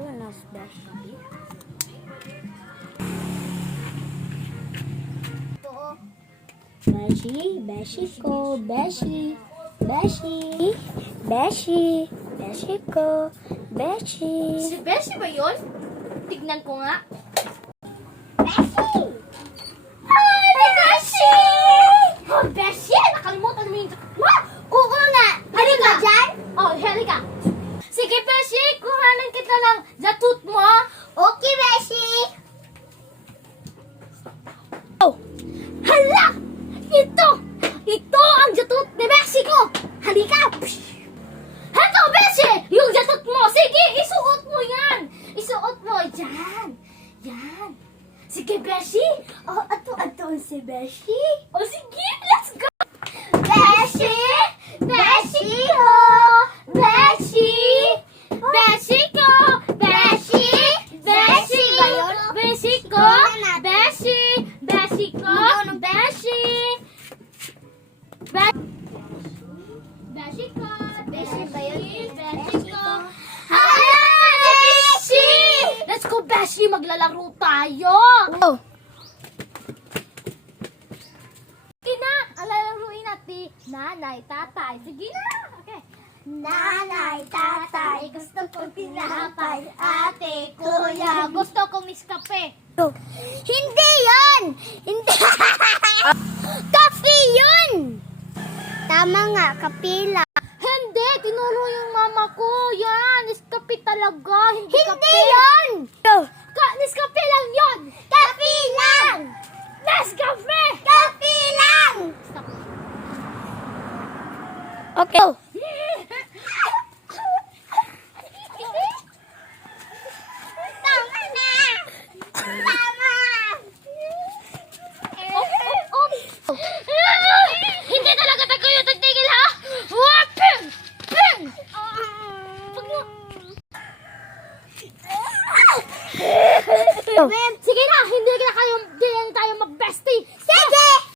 Ito na beshi. Beshi, beshi ko, beshi. Beshi, beshi, beshi ko, beshi. Si Beshi ba yun? Tignan ko nga. Beshi! Hi, Beshi! Oh, Beshi! Nakalimutan mo yung... Ma! Kuko nga! Halika! dyan? Oh, halika! Sige, Beshi! Kuhanan kita lang zatut mo. Okay, beshi! Oh! Hala! Ito! Ito ang jatut ni Beshi ko! Halika! Heto, Beshi! Yung jatut mo! Sige, isuot mo yan! Isuot mo! Yan! Yan! Sige, Beshi! Oh, ato si Beshi. O sige, let's go! Beshi! Beshi ko! Beshi! Beshi ko! Beshi! Beshi! ba yun? Beshi ko! Tingnan natin. Beshi! Beshi ko! Beshi! Beshi ko! Beshi ba yun? Beshi ko! Hala! Beshi! Let's go, Beshi! Maglalaro tayo! Oh. Sige na! Ang lalaruin natin, nanay, tatay. Sige na! Okay. Nanay, tatay, gusto kong tinapay. Ate, kuya, gusto kong miskape. Hindi yun! Hindi! Kape yun! Tama nga, kapila. Hindi, tinuro yung mama ko. Yan, miskape talaga. Hindi, Hindi kape. yun! Miskape lang yun. Kape lang! Nescafe! Kape lang! Okay. Tama na! Tama! Hindi talaga tayo tigil, ha? Ping! Ping! Pag mo... Sige na, hindi na tayo mag-bestie. Sige!